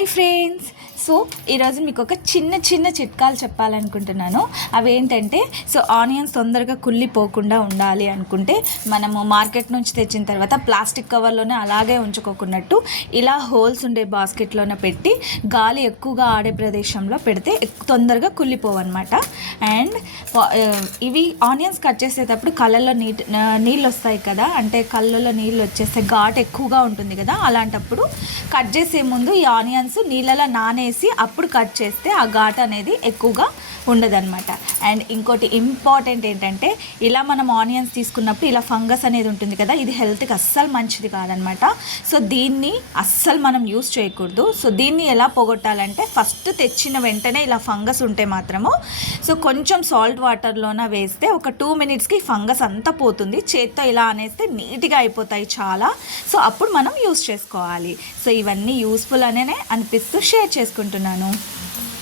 Hi friends. So ఈరోజు మీకు ఒక చిన్న చిట్కాలు చెప్పాలనుకుంటున్నాను. అవి ఏంటంటే, ఆనియన్స్ తొందరగా కుళ్ళిపోకుండా ఉండాలి అనుకుంటే మనము మార్కెట్ నుంచి తెచ్చిన తర్వాత ప్లాస్టిక్ కవర్లోనే అలాగే ఉంచుకోకున్నట్టు ఇలా హోల్స్ ఉండే బాస్కెట్లోనే పెట్టి గాలి ఎక్కువగా ఆడే ప్రదేశంలో పెడితే తొందరగా కుళ్ళిపోవన్నమాట. అండ్ ఇవి ఆనియన్స్ కట్ చేసేటప్పుడు కళ్ళల్లో నీళ్ళు వస్తాయి కదా, అంటే కళ్ళల్లో నీళ్ళు వచ్చేస్తే ఘాటు ఎక్కువగా ఉంటుంది కదా, అలాంటప్పుడు కట్ చేసే ముందు ఈ ఆనియన్స్ నీళ్ళలో నానేసి అప్పుడు కట్ చేస్తే ఆ ఘాటు అనేది ఎక్కువగా ఉండదన్నమాట. అండ్ ఇంకోటి ఇంపార్టెంట్ ఏంటంటే, ఇలా మనం ఆనియన్స్ తీసుకున్నప్పుడు ఇలా ఫంగస్ అనేది ఉంటుంది కదా, ఇది హెల్త్కి అస్సలు మంచిది కాదనమాట. సో దీన్ని అస్సలు మనం యూస్ చేయకూడదు. సో దీన్ని ఎలా పోగొట్టాలంటే, ఫస్ట్ తెచ్చిన వెంటనే ఇలా ఫంగస్ ఉంటే మాత్రము కొంచెం సాల్ట్ వాటర్లోన వేస్తే ఒక 2 minutesకి ఫంగస్ అంతా పోతుంది. చేత్తో ఇలా అనేస్తే నీట్గా అయిపోతాయి చాలా. సో అప్పుడు మనం యూస్ చేసుకోవాలి. సో ఇవన్నీ యూస్ఫుల్ అనే అనిపిస్తూ షేర్ చేసుకుంటున్నాను.